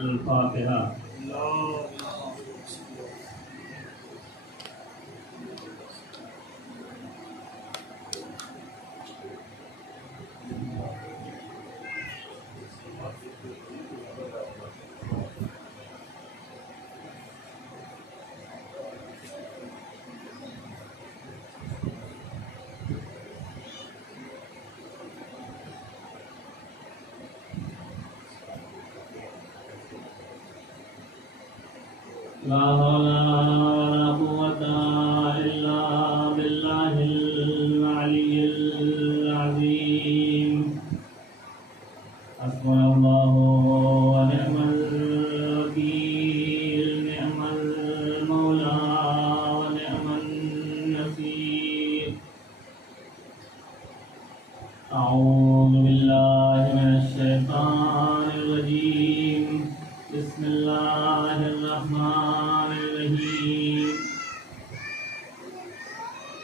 الفاتحہ۔ لا حول ولا قوة إلا بالله العلي العظيم۔ حسبنا الله ونعم الوكيل، نعم المولى ونعم النصير۔ أعوذ بالله من الشيطان الرجيم، بسم الله الرحمن الرحيم۔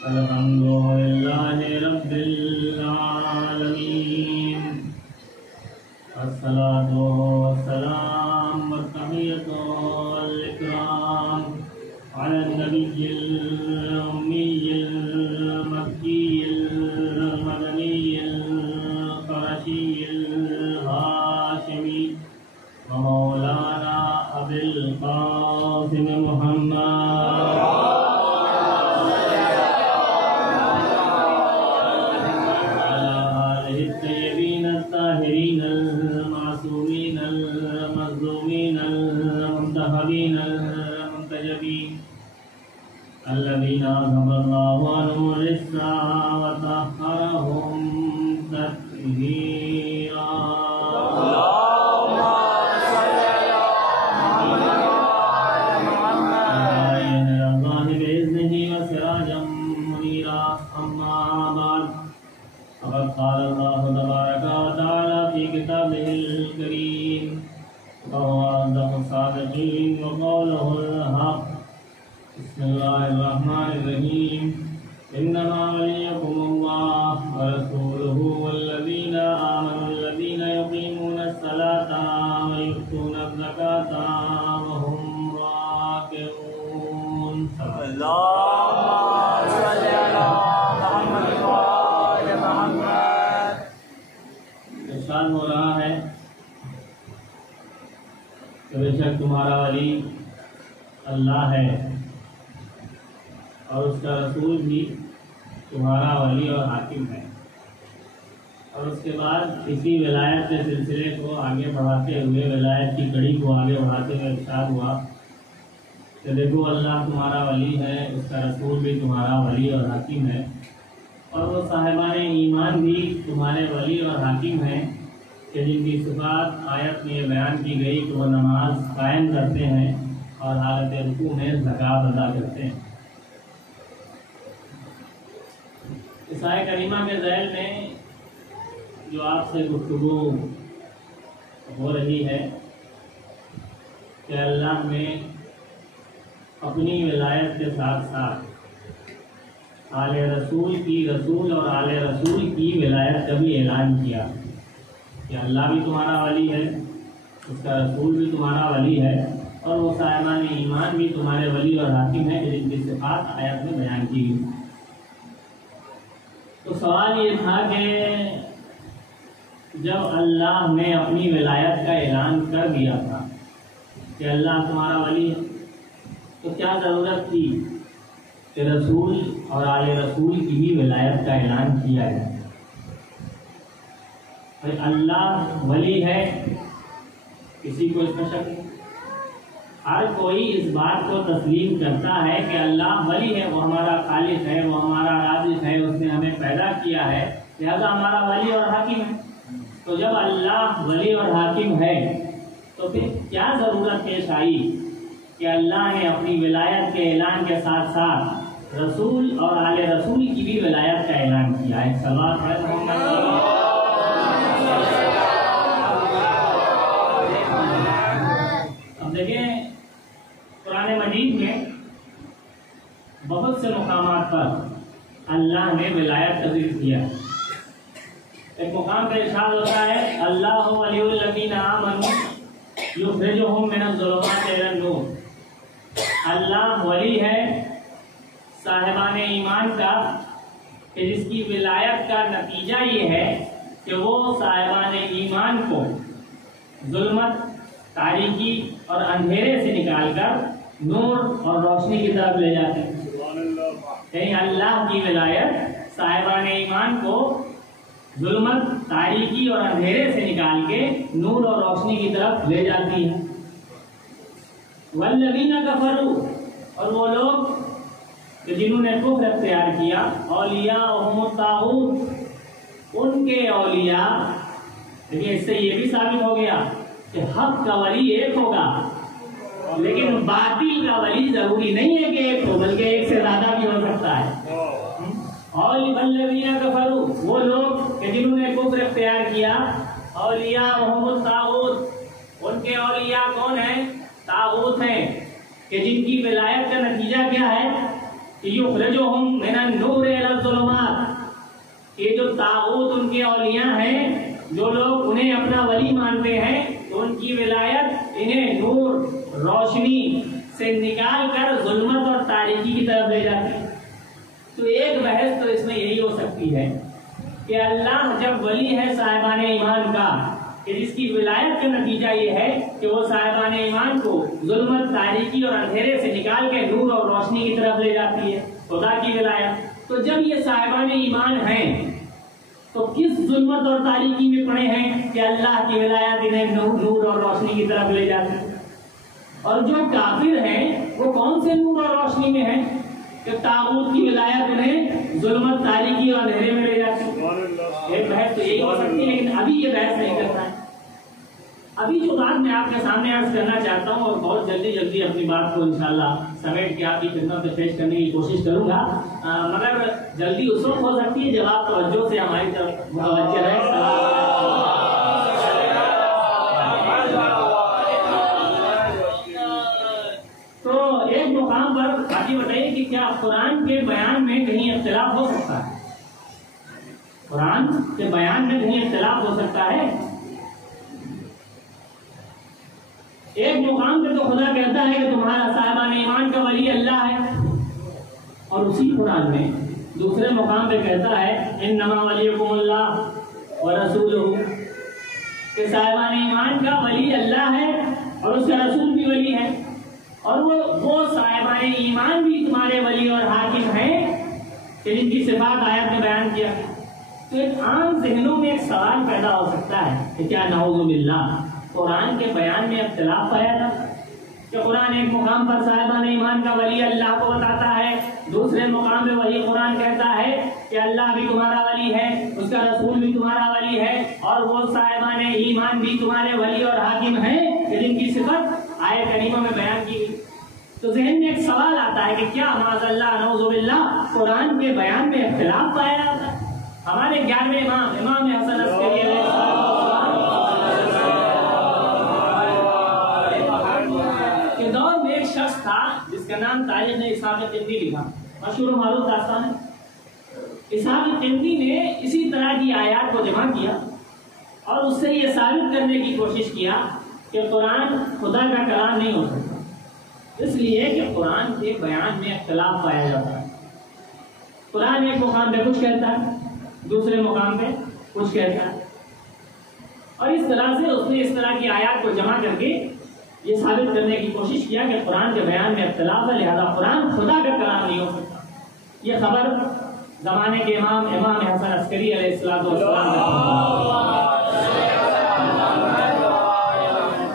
الحمد لله رب العالمين، الصلاة والسلام والتحية والإكرام على النبي الأمي المكي المدني القرشي الهاشمي ومولانا أبي القاسم محمد وعلى آله الطيبين الطاهرين المعصومين المظلومين المنتخبين المنتجبين الذين أذهب الله عنهم الرجس وطهرهم تطهيرا۔ قال الله تبارك وتعالى في كتابه الكريم وهو أصدق الصادقين وقوله الحق، بسم الله الرحمن الرحيم۔ إنما وليكم الله ورسوله والذين آمنوا الذين يقيمون الصلاة ويؤتون الزكاة وهم راكعون۔ ارشاد ہو رہا ہے کہ بے شک تمہارا ولی اللہ ہے اور اس کا رسول بھی تمہارا ولی اور حاکم ہے۔ اور اس کے بعد اسی ولایت کے سلسلے کو آگے بڑھاتے ہوئے، ولایت کی کڑی کو آگے بڑھاتے ہوئے ارشاد ہوا کہ دیکھو اللہ تمہارا ولی ہے، اس کا رسول بھی تمہارا ولی اور حاکم ہے، اور وہ صاحبان ایمان بھی تمہارے ولی اور حاکم ہیں کہ جن کی صفات آیت میں یہ بیان کی گئی کہ وہ نماز قائم کرتے ہیں اور حالت رکوع میں زکوٰۃ ادا کرتے ہیں۔ اس آیت کریمہ کے ذیل میں جو آپ سے گفتگو ہو رہی ہے کہ اللہ نے اپنی ولایت کے ساتھ ساتھ آل رسول اور آل رسول کی ولایت کا بھی اعلان کیا کہ اللہ بھی تمہارا ولی ہے، اس کا رسول بھی تمہارا ولی ہے، اور وہ صاحبان ایمان بھی تمہارے ولی اور حاکم ہیں جن کی صفات آیت میں بیان کی گئی۔ تو سوال یہ تھا کہ جب اللہ نے اپنی ولایت کا اعلان کر دیا تھا کہ اللہ تمہارا ولی ہے، تو کیا ضرورت تھی کہ رسول اور آل رسول کی بھی ولایت کا اعلان کیا جائے؟ اللہ ولی ہے، کسی کو اس میں شک نہیں۔ ہر کوئی اس بات کو تسلیم کرتا ہے کہ اللہ ولی ہے، وہ ہمارا خالق ہے، وہ ہمارا رازق ہے، اس نے ہمیں پیدا کیا ہے، لہذا ہمارا ولی اور حاکم ہے۔ تو جب اللہ ولی اور حاکم ہے تو پھر کیا ضرورت پیش آئی کہ اللہ نے اپنی ولایت کے اعلان کے ساتھ ساتھ رسول اور آل رسول کی بھی ولایت کا اعلان کیا ہے؟ صلوات ہے محمد۔ اب دیکھیں قرآن مجید میں بہت سے مقامات پر اللہ نے ولایت کا ذکر کیا۔ ایک مقام پر ارشاد ہوتا ہے اللہ ولی الذین آمنوا یخرجہم من الظلمات الی النور. اللہ ولی ہے صاحبان ایمان کا کہ جس کی ولایت کا نتیجہ یہ ہے کہ وہ صاحبان ایمان کو ظلمت، تاریکی اور اندھیرے سے نکال کر نور اور روشنی کی طرف لے جاتے ہیں. یعنی اللہ کی ولایت صاحبان ایمان کو ظلمت، تاریکی اور اندھیرے سے نکال کے نور اور روشنی کی طرف لے جاتی ہے. والذین کفروا، اور وہ لوگ کہ جنہوں نے کفر اختیار کیا، اولیاءہم الطاغوت، ان کے اولیاء. دیکھیں اس سے یہ بھی ثابت ہو گیا کہ حق کا ولی ایک ہوگا لیکن باطل کا ولی ضروری نہیں ہے کہ ایک ہو، بلکہ ایک سے زیادہ بھی ہو سکتا ہے. اور والذین کفروا، وہ لوگ کہ جنہوں نے کفر اختیار کیا، اولیاءہم الطاغوت، ان کے اولیاء کون ہیں؟ طاغوت ہیں کہ جن کی ولایت کا نتیجہ کیا ہے کہ یخرجہم من النور الی الظلمات. یہ جو طاغوت ان کے اولیاء ہیں، جو لوگ انہیں اپنا ولی مانتے ہیں، تو ان کی ولایت انہیں نور، روشنی سے نکال کر ظلمت اور تاریکی کی طرف لے جاتی ہے. تو ایک بحث تو اس میں یہی ہو سکتی ہے کہ اللہ جب ولی ہے صاحبان ایمان کا کہ جس کی ولایت کا نتیجہ یہ ہے کہ وہ صاحبان ایمان کو ظلمت، تاریکی اور اندھیرے سے نکال کے نور اور روشنی کی طرف لے جاتی ہے، خدا کی ولایت. تو جب یہ صاحبان ایمان ہیں تو کس ظلمت اور تاریکی میں پڑے ہیں کہ اللہ کی ولایت انہیں نور اور روشنی کی طرف لے جاتی ہے. اور جو کافر ہیں وہ کون سے نور اور روشنی میں ہیں کہ طاغوت کی ولایت انہیں ظلمت، تاریکی اور اندھیرے میں لے جاتی ہے. ایک بحث تو یہی ہو سکتی ہے لیکن ابھی یہ بحث نہیں کرنا ہے. ابھی جو بات میں آپ کے سامنے عرض کرنا چاہتا ہوں اور بہت جلدی اپنی بات کو انشاءاللہ سمیٹ کے آپ کی خدمت میں پیش کرنے کی کوشش کروں گا، مگر جلدی اس وقت ہو سکتی ہے جب آپ توجہ سے ہماری طرف متوجہ رہیں. تو ایک مقام پر باقی بتائیے کہ کیا قرآن کے بیان میں کہیں اختلاف ہو سکتا ہے؟ قرآن کے بیان میں کہیں اختلاف ہو سکتا ہے؟ ایک مقام پہ تو خدا کہتا ہے کہ تمہارا صاحبان ایمان کا ولی اللہ ہے، اور اسی قرآن میں دوسرے مقام پہ کہتا ہے انما ولیکم اللہ ورسولہ، کہ صاحبان ایمان کا ولی اللہ ہے اور اس کا رسول بھی ولی ہے، اور وہ صاحبان ایمان بھی تمہارے ولی اور حاکم ہیں کہ جن کی صفات آیت میں بیان کیا. تو ایک عام ذہنوں میں ایک سوال پیدا ہو سکتا ہے کہ کیا نعوذ باللہ قرآن کے بیان میں اختلاف پایا جاتا ہے کہ قرآن ایک مقام پر صاحبان ایمان کا ولی اللہ کو بتاتا ہے، دوسرے مقام پہ وہی قرآن کہتا ہے کہ اللہ بھی تمہارا ولی ہے، اس کا رسول بھی تمہارا ولی ہے، اور وہ صاحبان ایمان بھی تمہارے ولی اور حاکم ہیں کہ جن کی صفت آیت کریمہ میں بیان کی گئی. تو ذہن میں ایک سوال آتا ہے کہ کیا معاذ اللہ نعوذ باللہ قرآن کے بیان میں اختلاف پایا جاتا ہے؟ ہمارے 11ویں امام حسن عسکری علیہ السلام کے دور میں ایک شخص تھا جس کا نام تاریخ نے اسحاق قندی لکھا، مشہور و معروف داستان ہے. اسحاق قندی نے اسی طرح کی آیات کو جمع کیا اور اس سے یہ ثابت کرنے کی کوشش کیا کہ قرآن خدا کا کلام نہیں ہو سکتا، اس لیے کہ قرآن کے بیان میں اختلاف پایا جاتا ہے. قرآن ایک مقام پہ کچھ کہتا ہے، دوسرے مقام پہ کچھ کہتا ہے، اور اس طرح سے اس نے اس طرح کی آیات کو جمع کر کے یہ ثابت کرنے کی کوشش کیا کہ قرآن کے بیان میں اختلاف ہے، لہذا قرآن خدا کا کلام نہیں ہو سکتا. یہ خبر زمانے کے امام حسن عسکری علیہ السلام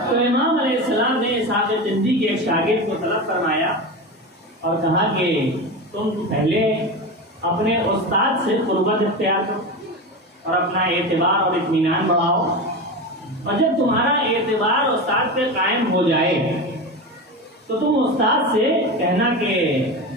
تو امام علیہ السلام نے اسحاق قندی کے ایک شاگرد کو طلب فرمایا اور کہا کہ تم پہلے اپنے استاد سے قربت اختیار کرو اور اپنا اعتبار اور اطمینان بڑھاؤ، اور جب تمہارا اعتبار استاد پہ قائم ہو جائے تو تم استاد سے کہنا کہ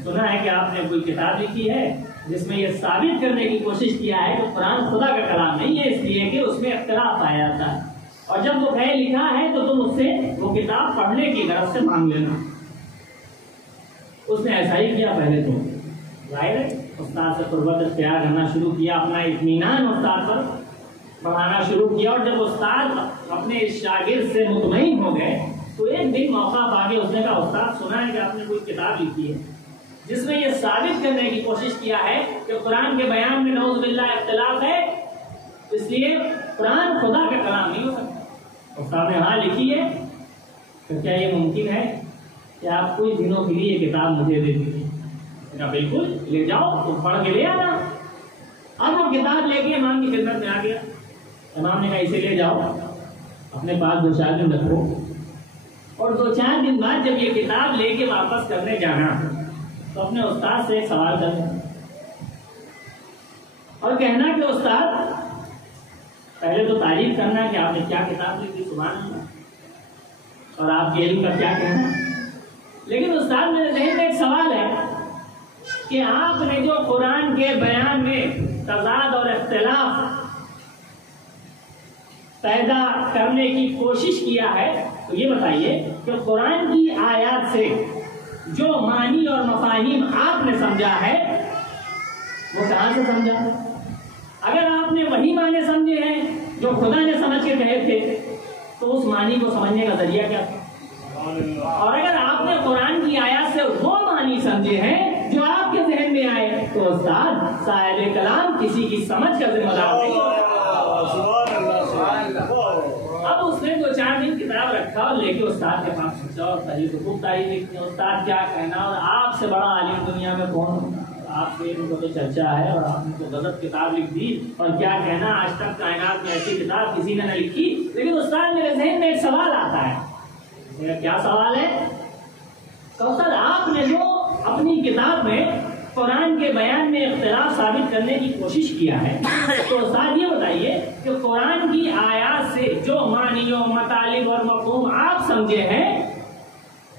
سنا ہے کہ آپ نے کوئی کتاب لکھی ہے جس میں یہ ثابت کرنے کی کوشش کیا ہے کہ قرآن خدا کا کلام نہیں ہے، اس لیے کہ اس میں اختلاف پایا جاتا ہے، اور جب وہ کہے لکھا ہے تو تم اس سے وہ کتاب پڑھنے کی غرض سے مانگ لینا. اس نے ایسا ہی کیا. پہلے تو ظاہر ہے استاد سے قربت اختیار کرنا شروع کیا، اپنا اطمینان استاد پر بڑھانا شروع کیا، اور جب استاد اپنے شاگرد سے مطمئن ہو گئے تو ایک دن موقع پا کے اس نے کہا استاد سنا ہے کہ آپ نے کوئی کتاب لکھی ہے جس میں یہ ثابت کرنے کی کوشش کیا ہے کہ قرآن کے بیان میں نعوذ باللہ اختلاف ہے، اس لیے قرآن خدا کا کلام نہیں ہو سکتا۔ استاد نے ہاں لکھی ہے، تو کیا یہ ممکن ہے کہ آپ کچھ دنوں کے لیے یہ کتاب مجھے دے دیجیے؟ کہا بالکل لے جاؤ، تم پڑھ کے لے آنا۔ اب وہ کتاب لے کے امام کی خدمت میں آ گیا۔ امام نے کہا اسے لے جاؤ، اپنے پاس 2 4 دن رکھو، اور 2 4 دن بعد جب یہ کتاب لے کے واپس کرنے جانا تو اپنے استاد سے ایک سوال کرنا اور کہنا کہ استاد پہلے تو تعریف کرنا کہ آپ نے کیا کتاب لکھی، سبحان اللہ، اور آپ کے علم کا کیا کہنا، لیکن استاد میرے ذہن میں ایک سوال ہے کہ آپ نے جو قرآن کے بیان میں تضاد اور اختلاف پیدا کرنے کی کوشش کیا ہے، تو یہ بتائیے کہ قرآن کی آیات سے جو معنی اور مفاہیم آپ نے سمجھا ہے وہ کہاں سے سمجھا؟ اگر آپ نے وہی معنی سمجھے ہیں جو خدا نے سمجھ کے کہے تھے تو اس معنی کو سمجھنے کا ذریعہ کیا تھا؟ اور اگر آپ نے قرآن کی آیات سے وہ معنی سمجھے ہیں جو آپ کے ذہن میں آئے تو استاد صاحب کلام کسی کی سمجھ کا ذمہ دار نہیں ہوتا۔ اب اس نے 2 4 دن کتاب رکھا اور لے کے استاد کے پاس پہنچا اور تحریر خوب تعریف لکھی، استاد کیا کہنا، اور آپ سے بڑا عالم دنیا میں کون، آپ سے ان کو تو چرچا ہے اور آپ نے تو غلط کتاب لکھ دی، اور کیا کہنا، آج تک کائنات میں ایسی کتاب کسی نے نہ لکھی۔ لیکن استاد میرے ذہن میں ایک سوال آتا ہے، میرا کیا سوال ہے کہ استاد آپ نے جو اپنی کتاب میں قرآن کے بیان میں اختلاف ثابت کرنے کی کوشش کیا ہے، تو استاد یہ بتائیے کہ قرآن کی آیات سے جو معنی و مطالب اور مفہوم آپ سمجھے ہیں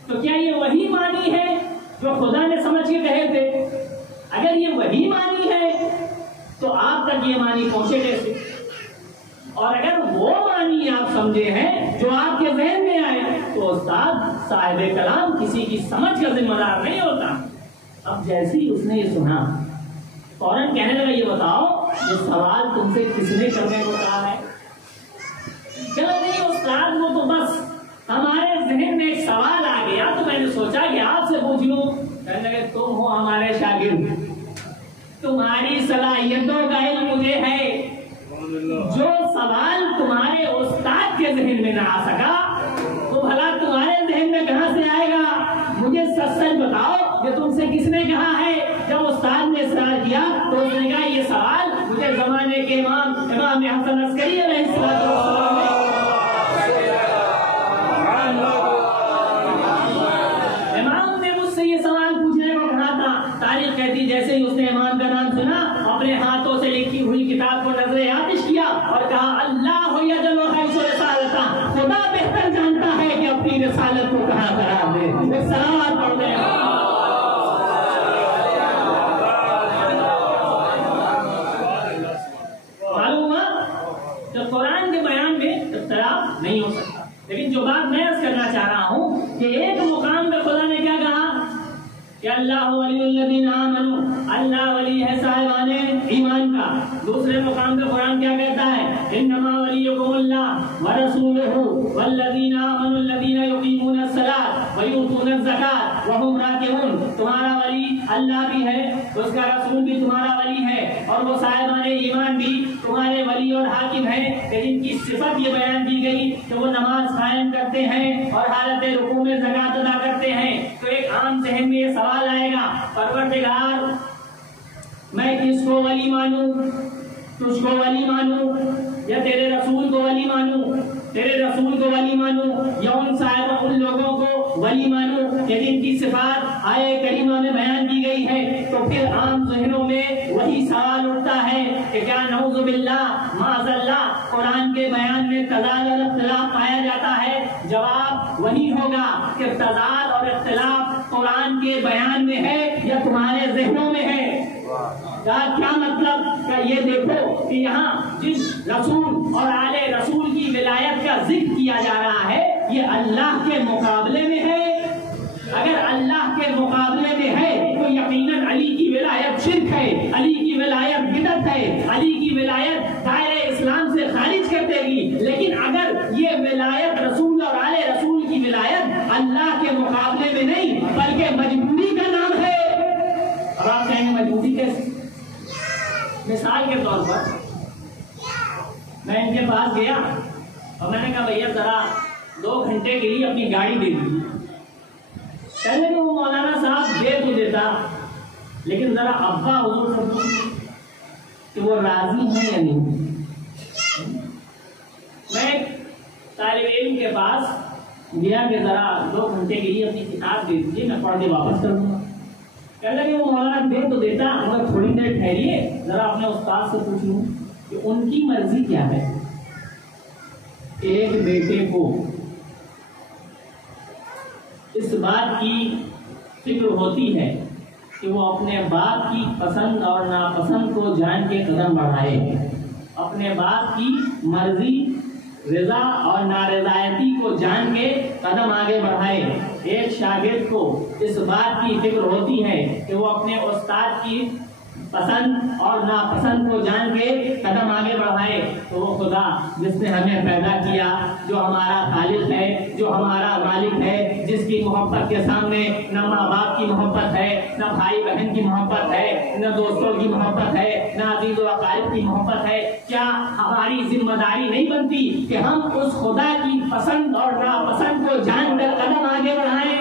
تو کیا یہ وہی معنی ہے جو خدا نے سمجھ کے کہے تھے؟ اگر یہ وہی معنی ہے تو آپ تک یہ معنی پہنچے کیسے؟ اور اگر وہ معنی آپ سمجھے ہیں جو آپ کے ذہن میں آئے تو استاد صاحب کلام کسی کی سمجھ کا ذمہ دار نہیں ہوتا۔ اب جیسے ہی اس نے یہ سنا فوراً کہنے لگا یہ بتاؤ یہ سوال تم سے کس نے کرنے کو کہا ہے؟ چلو نہیں استاد وہ تو بس ہمارے ذہن میں ایک سوال آ گیا تو میں نے سوچا کہ آپ سے پوچھ لوں۔ کہنے لگے تم ہو ہمارے شاگرد، تمہاری صلاحیتوں کا علم مجھے ہے، جو سوال تمہارے استاد کے ذہن میں نہ آ سکا تو بھلا تمہارے ذہن میں کہاں سے آئے گا؟ مجھے سچ سچ بتاؤ کہ تم سے کس نے کہا ہے؟ جب استاد نے اصرار کیا تو اس نے کہا یہ سوال مجھے زمانے کے امام حسن عسکری علیہ السلام نے امام نے مجھ سے یہ سوال پوچھنے کو کہا تھا۔ تاریخ کہتی جیسے ہی اس نے امام کا نام سنا اپنے ہاتھوں سے لکھی ہوئی کتاب کو نظر آتش کیا اور کہا اللہ یجل حیث رسالتہ، خدا بہتر جانتا ہے کہ اپنی رسالت کو کہاں قرار دے۔ ایک سلام پڑھ دیں۔ معلوم ہوا کہ قرآن کے بیان میں اختلاف نہیں ہو سکتا، لیکن جو بات میں عرض کرنا چاہ رہا ہوں کہ ایک مقام پہ خدا نے کیا کہا کہ اللہ ولی الذین آمنوا، اللہ ولی ہے صاحبان ایمان کا۔ دوسرے مقام پہ قرآن کیا کہتا ہے انما ولیکم اللہ ورسولہ والذین آمنوا الذین یقیمون الصلاۃ ویؤتون الزکاۃ وہم راکعون۔ تمہارا ولی اللہ بھی ہے، اس کا رسول بھی تمہارا ولی ہے، اور وہ صاحبان ایمان بھی تمہارے ولی اور حاکم ہیں کہ جن کی صفت یہ بیان کی گئی کہ وہ نماز قائم کرتے ہیں اور حالت رکوع میں زکات ادا کرتے ہیں۔ تو ایک عام ذہن میں یہ سوال آئے گا پروردگار میں کس کو ولی مانوں؟ تجھ کو ولی مانوں یا تیرے رسول کو ولی مانوں؟ تیرے رسول کو ولی مانوں یا ان صاحب ان لوگوں کو ولی مانوں کہ جن کی صفات آیہ کریمہ میں بیان کی گئی ہے؟ تو پھر عام ذہنوں میں وہی سوال اٹھتا ہے کہ کیا نعوذ باللہ معاذ اللہ قرآن کے بیان میں تضاد اور اختلاف پایا جاتا ہے؟ جواب وہی ہوگا کہ تضاد اور اختلاف قرآن کے بیان میں ہے یا تمہارے ذہنوں میں ہے۔ کیا مطلب کہ یہ دیکھو کہ یہاں جس رسول اور آل رسول کی ولایت کا ذکر کیا جا رہا ہے یہ اللہ کے مقابلے میں ہے۔ اگر اللہ کے مقابلے میں ہے تو یقیناً علی کی ولایت شرک ہے، علی کی ولایت بدعت ہے، علی کی ولایت دائرہ اسلام سے خارج کر دے گی۔ لیکن اگر یہ ولایت رسول اور آل رسول کی ولایت اللہ کے مقابلے میں نہیں بلکہ مجبوری کا نام ہے۔ اب آپ کہیں گے مجبوری کیسے؟ مثال کے طور پر میں ان کے پاس گیا اور میں نے کہا بھیا ذرا 2 گھنٹے کے لیے اپنی گاڑی دے دی۔ پہلے تو وہ مولانا صاحب دے تو دیتا لیکن ذرا ابا حضور سے پوچھ کہ وہ راضی ہیں یا نہیں۔ میں ایک طالب علم کے پاس گیا کہ ذرا 2 گھنٹے کے لیے اپنی کتاب دے دیجیے، میں پڑھ کے واپس کر دوں گا۔ کہنے لگے وہ مولانا دے تو دیتا مگر تھوڑی دیر ٹھہریے ذرا اپنے استاد سے پوچھ لوں کہ ان کی مرضی کیا ہے۔ ایک بیٹے کو اس بات کی فکر ہوتی ہے کہ وہ اپنے باپ کی پسند اور ناپسند کو جان کے قدم بڑھائے، اپنے باپ کی مرضی، رضا اور نارضایتی کو جان کے قدم آگے بڑھائے۔ ایک شاگرد کو اس بات کی فکر ہوتی ہے کہ وہ اپنے استاد کی پسند اور ناپسند کو جان کے قدم آگے بڑھائے۔ تو وہ خدا جس نے ہمیں پیدا کیا، جو ہمارا خالق ہے، جو ہمارا مالک ہے، جس کی محبت کے سامنے نہ ماں باپ کی محبت ہے، نہ بھائی بہن کی محبت ہے، نہ دوستوں کی محبت ہے، نہ عزیز و اقارب کی محبت ہے، کیا ہماری ذمہ داری نہیں بنتی کہ ہم اس خدا کی پسند اور ناپسند کو جان کر قدم آگے بڑھائیں؟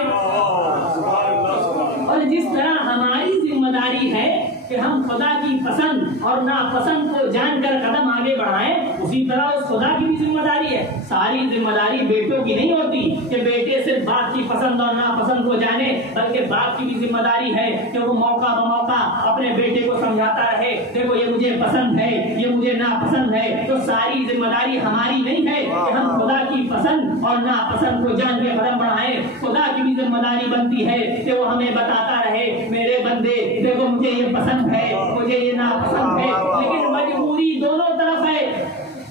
اور جس طرح ہماری ذمہ داری ہے کہ ہم خدا کی پسند اور ناپسند کو جان کر قدم آگے بڑھائیں، اسی طرح اس خدا کی بھی ذمہ داری ہے۔ ساری ذمہ داری بیٹوں کی نہیں ہوتی کہ بیٹے صرف باپ کی پسند اور ناپسند کو جانے، بلکہ باپ کی بھی ذمہ داری ہے کہ وہ موقع بموقع اپنے بیٹے کو سمجھاتا رہے، دیکھو یہ مجھے پسند ہے، یہ مجھے ناپسند ہے۔ تو ساری ذمہ داری ہماری نہیں ہے کہ ہم خدا کی پسند اور ناپسند کو جان کے قدم بڑھائیں۔ خدا کی بھی ذمہ داری بنتی ہے کہ وہ ہمیں بتاتا رہے، میرے بندے دیکھو مجھے یہ پسند ہے، مجھے یہ ناپسند ہے، لیکن مجبوری دونوں طرف ہے۔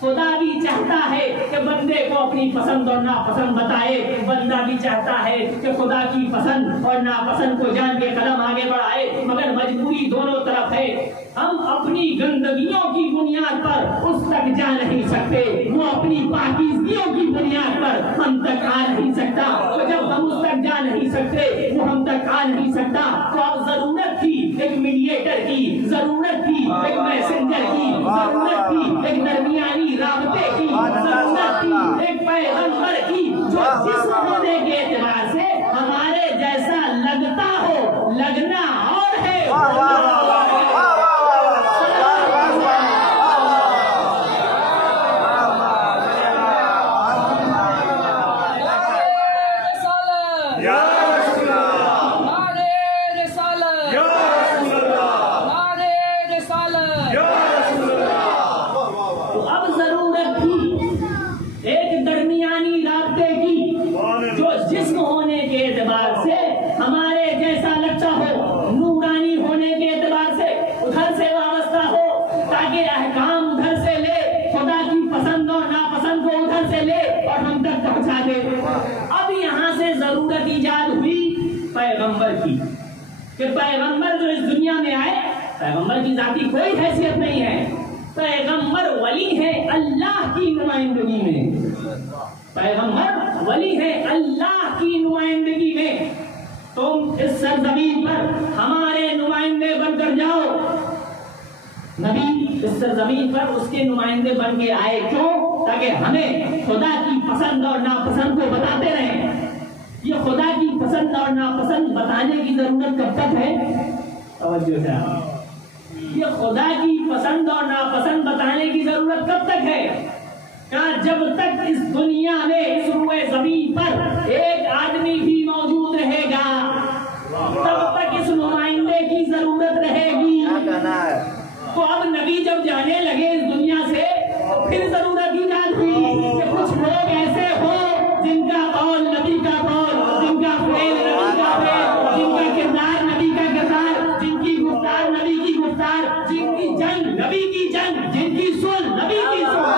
خدا بھی چاہتا ہے کہ بندے کو اپنی پسند اور ناپسند بتائے، بندہ بھی چاہتا ہے کہ خدا کی پسند اور ناپسند کو جان کے قدم آگے بڑھائے، مگر مجبوری دونوں طرف ہے۔ ہم اپنی گندگیوں کی بنیاد پر اس تک جا نہیں سکتے، وہ اپنی پاکیزگیوں کی بنیاد پر ہم تک آ نہیں سکتا۔ تو جب ہم اس تک جا نہیں سکتے، وہ ہم تک آ نہیں سکتا، تو اب ضرورت تھی ایک میڈیٹر کی، ضرورت تھی ایک میسنجر کی، ضرورت تھی ایک درمیانی رابطے کی، ضرورت تھی ایک پیغمبر کی، جو جسم ہونے کے اعتبار سے ہمارے جیسا لگتا ہو، لگنا اور ہے۔ اب یہاں سے ضرورت ایجاد ہوئی پیغمبر کی کہ پیغمبر جو اس دنیا میں آئے، پیغمبر کی ذاتی کوئی حیثیت نہیں ہے، پیغمبر ولی ہے اللہ کی نمائندگی میں، پیغمبر ولی ہے اللہ کی نمائندگی میں۔ تم اس سرزمین پر ہمارے نمائندے بن کر جاؤ۔ نبی اس سرزمین پر اس کے نمائندے بن کے آئے، کیوں؟ تاکہ ہمیں خدا کی پسند اور ناپسند کو بتاتے رہیں۔ یہ خدا کی پسند اور ناپسند بتانے کی ضرورت کب تک ہے؟ توجہ سے یہ خدا کی پسند اور ناپسند بتانے کی ضرورت کب تک ہے؟ کہ جب تک اس دنیا میں اس روئے زمین پر ایک آدمی بھی موجود رہے گا، تب تک اس نمائندے کی ضرورت رہے گی۔ تو اب نبی جب جانے لگے اس دنیا سے، پھر ضرورت ایجاد ہوئی کہ کچھ لوگ ایسے ہوں جن کا قول نبی کا قول، جن کا فعل نبی کا فعل، جن کا کردار نبی کا کردار، جن کی گفتار نبی کی گفتار، جن کی جنگ نبی کی جنگ، جن کی سن نبی کی سن۔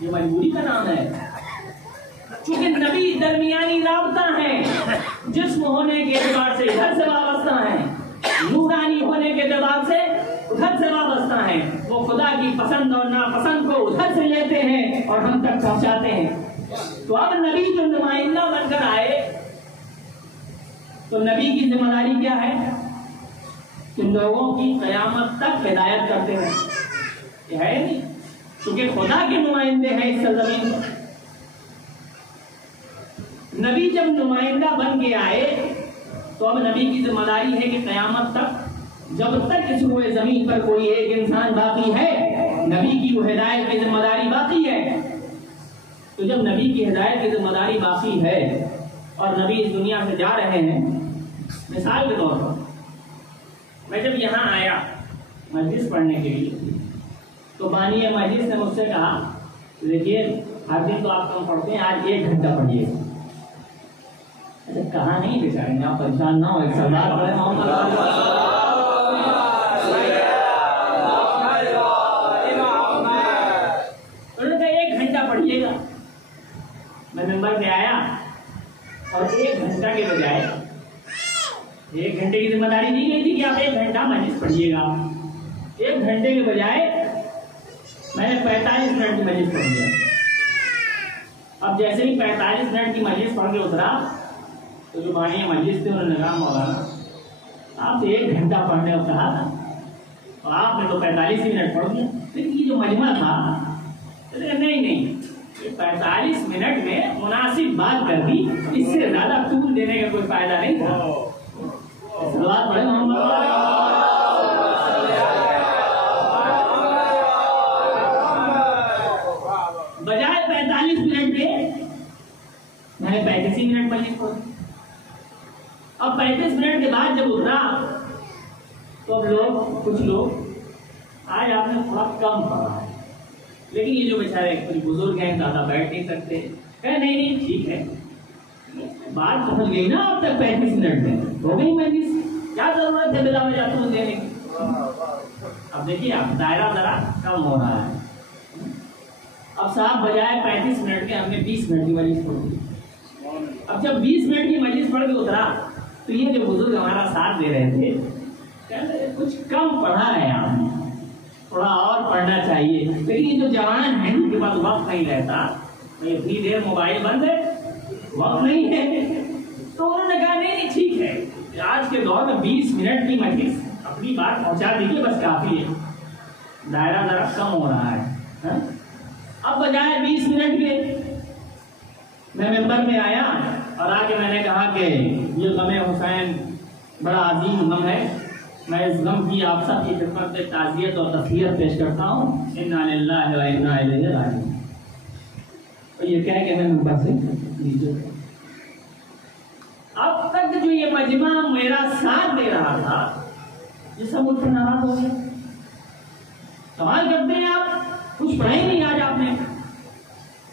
یہ مجبوری کا نام ہے، کیونکہ نبی درمیانی رابطہ ہے، جسم ہونے کے اعتبار سے ادھر سے وابستہ ہے، نورانی ہونے کے اعتبار سے ادھر سے وابستہ ہیں، وہ خدا کی پسند اور ناپسند کو ادھر سے لیتے ہیں اور ہم تک پہنچاتے ہیں۔ تو اب نبی جو نمائندہ بن کر آئے تو نبی کی ذمہ داری کیا ہے کہ لوگوں کی قیامت تک ہدایت کرتے ہیں، یہ ہے نہیں، کیونکہ خدا کے نمائندے ہیں اس سرزمین پر۔ نبی جب نمائندہ بن کے آئے تو اب نبی کی ذمہ داری ہے کہ قیامت تک جب تک اس روئے زمین پر کوئی ایک انسان باقی ہے نبی کی وہ ہدایت کی ذمہ داری باقی ہے۔ تو جب نبی کی ہدایت کی ذمہ داری باقی ہے اور نبی اس دنیا سے جا رہے ہیں، مثال کے طور پر میں جب یہاں آیا مجلس پڑھنے کے لیے تو بانی مجلس نے مجھ سے کہا دیکھیے ہر دن تو آپ کم پڑھتے ہیں، آج 1 گھنٹہ پڑھیے۔ اچھا کہاں نہیں بیچاریں گے، آپ پریشان نہ ہو، ایک سردار پڑھے انہوں نے کہا 1 گھنٹہ پڑھیے گا۔ میں ممبر پہ آیا اور 1 گھنٹہ کے بجائے 1 گھنٹے کی ذمہ داری دی گئی تھی کہ آپ 1 گھنٹہ مجلس پڑھیے گا، 1 گھنٹے کے بجائے میں نے 45 منٹ کی مجلس پڑھ لیا۔ اب جیسے ہی 45 منٹ کی مجلس پڑھ کے اترا تو جو بانی مجلس تھے انہوں نے کہا مولانا آپ سے 1 گھنٹہ پڑھنے کو کہا تھا اور آپ نے تو 45 منٹ پڑھ دیا۔ لیکن یہ جو مجمع تھا نہیں 45 منٹ میں مناسب بات کر دی، اس سے زیادہ طول دینے کا کوئی فائدہ نہیں تھا۔ پڑھے بجائے 45 منٹ کے میں نے 35 منٹ مجلس پڑھی۔ اب 35 منٹ کے بعد جب اترا تو اب کچھ لوگ آج آپ نے تھوڑا کم پڑھا ہے، لیکن یہ جو بیچارے کچھ بزرگ ہیں زیادہ بیٹھ نہیں سکتے، کہے نہیں ٹھیک ہے، بات پہنچ گئی نا اب تک 35 منٹ میں ہو گئی مجلس، کیا ضرورت ہے بلا وجہ تم دینے کی۔ اب دیکھیے اب دائرہ ذرا کم ہو رہا ہے۔ اب صاحب بجائے 35 منٹ کے ہم نے 20 منٹ کی مجلس پڑھی۔ اب جب 20 منٹ کی مجلس پڑھ کے اترا تو یہ جو بزرگ ہمارا ساتھ دے رہے تھے کہتے کچھ کم پڑھا ہے آپ نے، تھوڑا اور پڑھنا چاہیے۔ لیکن یہ جو جوان ہیں ان کے پاس وقت نہیں رہتا، اتنی دیر موبائل بند ہے، وقت نہیں ہے، تو انہوں نے کہا نہیں ٹھیک ہے، آج کے دور میں 20 منٹ کی مجلس اپنی بات پہنچا دیجیے بس کافی ہے، دائرہ ذرا کم ہو رہا ہے۔ اب بجائے 20 منٹ کے میں ممبر میں آیا اور آ کے میں نے کہا کہ یہ غم حسین بڑا عظیم غم ہے، میں اس غم کی آپ سب کی خدمت میں تعزیت اور تسلیت پیش کرتا ہوں، انا للہ و انا الیہ راجعون۔ اور یہ کہہ کے میں ممبر سے نیچے اب تک جو یہ مجمع میرا ساتھ دے رہا تھا یہ سب مجھ پر ناراض ہو گیا۔ سوال کرتے ہیں آپ کچھ پڑھا ہی نہیں آج آپ نے؟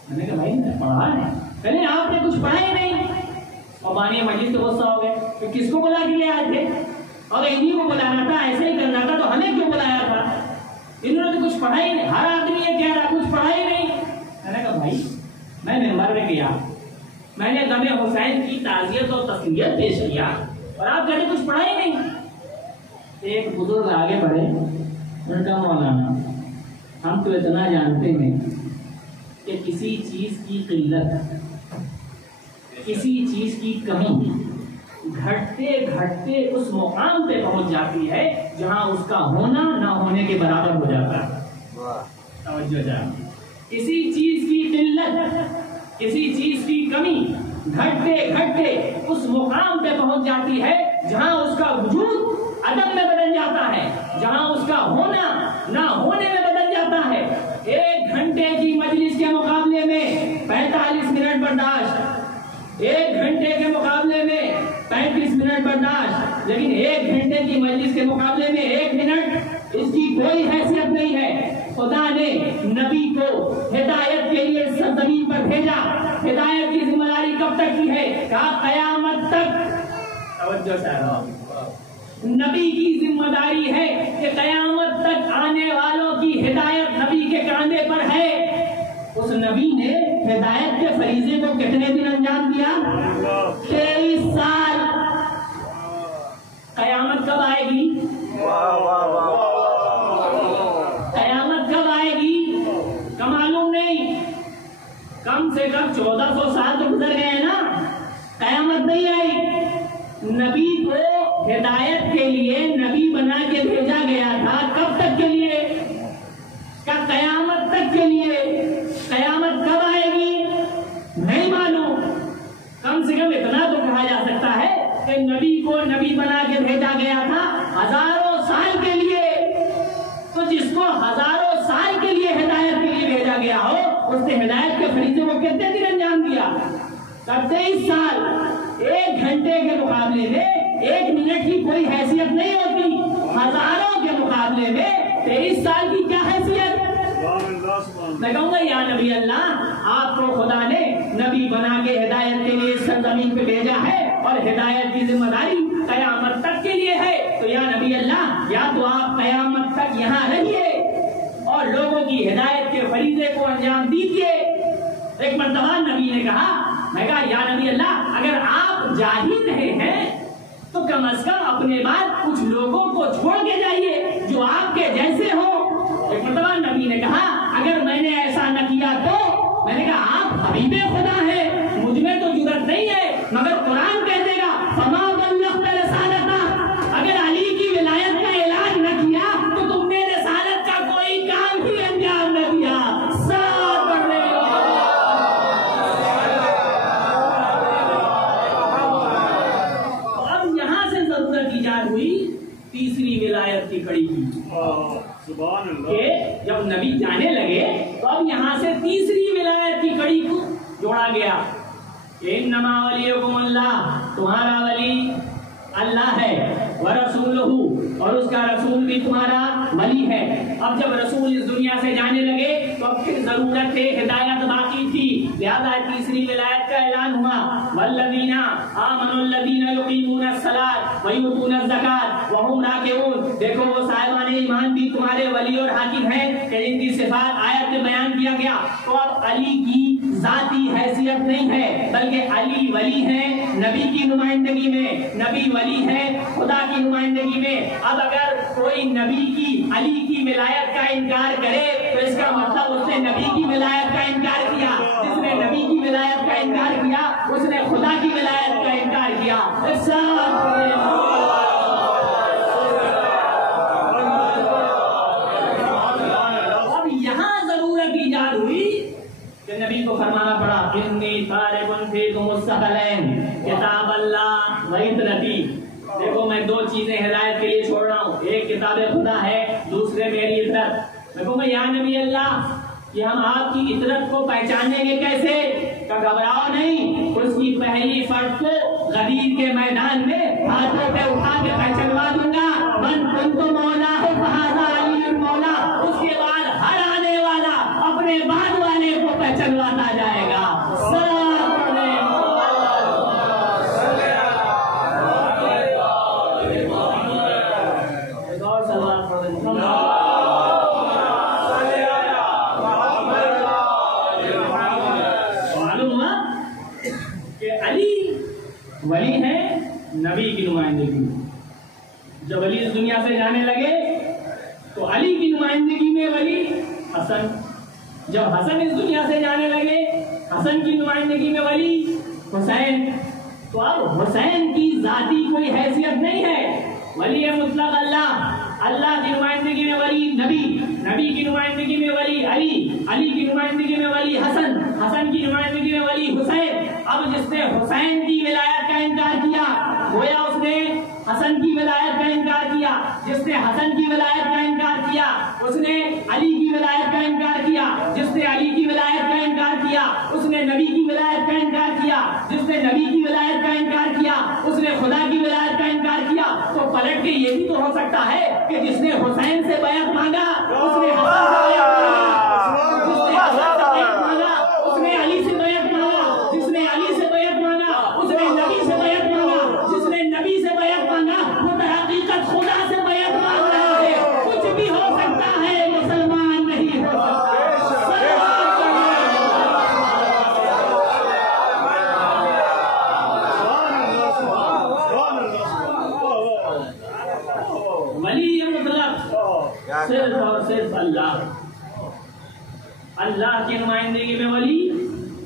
میں نے کہا بھائی میں پڑھا ہے، کہنے آپ نے کچھ پڑھا ہی نہیں۔ اور بانی مجلس سے غصہ ہو گئے کہ کس کو بلا کے لے آئے تھے، اور انہیں کو بلانا تھا، ایسے ہی کرنا تھا تو ہمیں کیوں بلایا تھا؟ انہوں نے تو کچھ پڑھا ہی نہیں، ہر آدمی یہ کہہ رہا کچھ پڑھا ہی نہیں۔ میں نے کہا بھائی میں ممبر میں گیا، میں نے غم حسین کی تعزیت اور تسلیت پیش کیا اور آپ کہتے کچھ پڑھا ہی نہیں۔ ایک بزرگ آگے بڑھے، انہوں نے کہا مولانا ہم تو اتنا جانتے ہیں کہ کسی چیز کی قلت، کسی چیز کی کمی گھٹتے گھٹتے اس مقام پہ پہنچ جاتی ہے جہاں اس کا ہونا نہ ہونے کے برابر ہو جاتا ہے۔ توجہ چاہیے، کسی چیز کی قلت، کسی چیز کی کمی گھٹتے گھٹتے اس مقام پہ پہنچ جاتی ہے جہاں اس کا وجود عدم میں بدل جاتا ہے، جہاں اس کا ہونا نہ ہونے میں بدل جاتا ہے۔ 1 گھنٹے کی مجلس کے مقابلے میں 45 منٹ برداشت، 1 گھنٹے کے مقابلے میں 35 منٹ برداشت، لیکن 1 گھنٹے کی مجلس کے مقابلے میں 1 منٹ اس کی کوئی حیثیت نہیں ہے۔ خدا نے نبی کو ہدایت کے لیے سرزمین پر بھیجا، ہدایت کی ذمہ داری کب تک کی ہے؟ کہا قیامت تک۔ توجہ صاحب، نبی کی ذمہ داری ہے کہ قیامت تک آنے والوں کی ہدایت نبی کے کاندھے پر ہے۔ اس نبی نے ہدایت کے فریضے کو کتنے دن انجام دیا؟ 23 سال۔ قیامت کب آئے گی؟ قیامت کب آئے گی کا معلوم نہیں، کم سے کم 1400 سال تو گزر گئے نا، قیامت نہیں آئی۔ نبی کو ہدایت کے لیے نبی بنا کے بھیجا گیا تھا، کب تک کے لیے؟ قیامت تک کے لیے۔ قیامت کب آئے گی نہیں معلوم، کم سے کم اتنا تو کہا جا سکتا ہے کہ نبی کو نبی بنا کے بھیجا گیا تھا ہزاروں سال کے لیے۔ تو جس کو ہزاروں سال کے لیے ہدایت کے لیے بھیجا گیا ہو، اس نے ہدایت کے فریضے کو کتنے دن انجام دیا؟ 23 سال۔ 1 گھنٹے کے مقابلے میں 1 منٹ کی کوئی حیثیت نہیں ہوتی، ہزاروں کے مقابلے میں 23 سال کی کیا حیثیت؟ میں کہوں گا یا نبی اللہ، آپ کو خدا نے نبی بنا کے ہدایت کے لیے سرزمین پہ بھیجا ہے اور ہدایت کی ذمہ داری قیامت تک کے لیے ہے، تو یا نبی اللہ یا تو آپ قیامت تک یہاں رہیے اور لوگوں کی ہدایت کے فریضے کو انجام دیجیے۔ ایک مرتبہ نبی نے کہا، میں کہا یا نبی اللہ اگر آپ جا ہی رہے ہیں تو کم از کم اپنے بعد کچھ لوگوں کو چھوڑ کے جائیے جو آپ کے جیسے ہو۔ ایک مرتبہ نبی نے کہا اگر میں نے ایسا نہ کیا تو، میں نے کہا آپ حبیب خدا ہیں، مجھ میں تو جرأت نہیں ہے، مگر قرآن کہہ دے گا فما بلغت رسالتہ، اگر علی کی ولایت کا اعلان نہ کیا تو تم نے رسالت کا کوئی کام ہی انجام نہ دیا۔ ساتھ پڑھ رہے اب یہاں سے ضرورت ایجاد ہوئی تیسری ولایت کی کڑی کی، کہ جب نبی جانے لگے تو اب یہاں سے تیسری ولایت کی کڑی کو جوڑا گیا۔ انما ولیکم اللہ، تمہارا ولی اللہ ہے، ورسولہ، اور اس کا رسول بھی تمہارا ولی ہے۔ اب جب رسول اس دنیا سے جانے لگے تو اب پھر ضرورت ہے، ہدایت باقی تھی، لہذا تیسری ولایت کا اعلان ہوا۔ والذین آمنوا الذین یقیمون الصلاۃ ویؤتون الزکاۃ وہم راکعون، دیکھو وہ صاحبان ایمان بھی تمہارے ولی اور حاکم ہیں کہ جن کی صفات آیت میں بیان کیا گیا۔ تو اب علی کی ذاتی حیثیت نہیں ہے بلکہ علی ولی ہے نبی کی نمائندگی میں، نبی ولی ہے خدا کی نمائندگی میں۔ اب اگر کوئی نبی کی علی کی ولایت کا انکار کرے تو اس کا مطلب اس نے نبی کی ولایت کا انکار کیا، جس نے نبی کی ولایت کا انکار کیا اس نے خدا کی ولایت کا انکار کیا۔ اب یہاں ضرورت ایجاد ہوئی کہ نبی کو فرمانا پڑا انی تارک فیکم الثقلین، کتاب اللہ و عطرتی۔ دیکھو میں 2 چیزیں ہدایت کے لیے چھوڑ رہا ہوں، ایک کتاب خدا ہے، دوسرے میری عطرت۔ میں کہوں گا یا نبی اللہ کہ ہم آپ کی عطرت کو پہچانیں گے کیسے؟ کہ گھبراؤ نہیں، اس کی پہلی فرد کو غدیر کے میدان میں ہاتھوں پہ اٹھا کے پہچانوا دوں گا، من کنت مولا فہذا علی مولا۔ اس کے بعد ہر آنے والا اپنے بعد والے کو پہچانواتا جائے گا۔ ولی ہے نبی کی نمائندگی۔ جب علی اس دنیا سے جانے لگے تو علی کی نمائندگی میں ولی حسن، جب حسن اس دنیا سے جانے لگے حسن کی نمائندگی میں ولی حسین۔ تو اب حسین کی ذاتی کوئی حیثیت نہیں ہے، ولی مطلق اللہ، اللہ کی نمائندگی میں ولی نبی، نبی کی نمائندگی میں ولی علی، علی کی نمائندگی میں ولی حسن، حسن کی نمائندگی میں ولی حسین۔ اب جس نے حسین کی ولایت کا انکار کیا گویا اس نے حسن کی ولایت کا انکار کیا، جس نے حسن کی ولایت کا انکار کیا اس نے علی کی ولایت کا انکار کیا، جس نے علی کی ولایت کا انکار کیا اس نے نبی کی ولایت کا انکار کیا، جس نے نبی کی ولایت کا انکار کیا اس نے خدا کی ولایت کا انکار کیا۔ تو پلٹ کے یہ بھی تو ہو سکتا ہے کہ جس نے حسین سے بیعت مانگا اس نے حسن سے بیعت مانگا، جس نے حسن سے بیعت مانگا اس نے علی سے بیعت مانگا، جس نے علی سے بیعت مانگا اس نے نبی سے بیعت مانگا، جس نے نبی سے بیعت مانگا وہ در حقیقت خدا سے بیعت مانگ رہا ہے۔ کچھ بھی ہو سکتا ہے، مسلمان نہیں ہو سکتا۔ ولی مطلق صرف اور صرف اللہ. اللہ کی نمائندگی میں ولی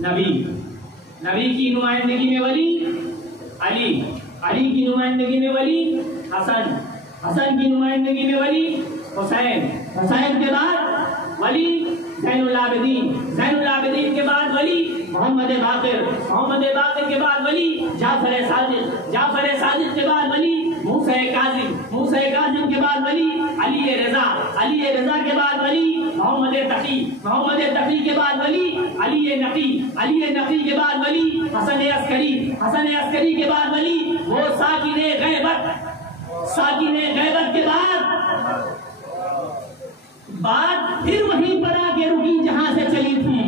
نبی، نبی کی نمائندگی میں ولی علی، علی کی نمائندگی میں ولی حسن، حسن کی نمائندگی میں ولی حسین، حسین کے بعد ولی زین العابدین، زین العابدین کے بعد ولی محمد باقر، محمد باقر کے بعد ولی جعفر صادق، جعفر صادق کے بعد ولی موسیٰ کاظم، موسیٰ کاظم کے بعد ولی علی رضا، علی رضا کے بعد ولی محمد تقی، محمد تقی کے بعد ولی علی نقی، علی نقی کے بعد ولی حسن عسکری، حسن عسکری کے بعد ولی وہ ساکن غیبت، ساکن غیبت کے بعد بات پھر وہیں پر آ کے رکی جہاں سے چلی تھی،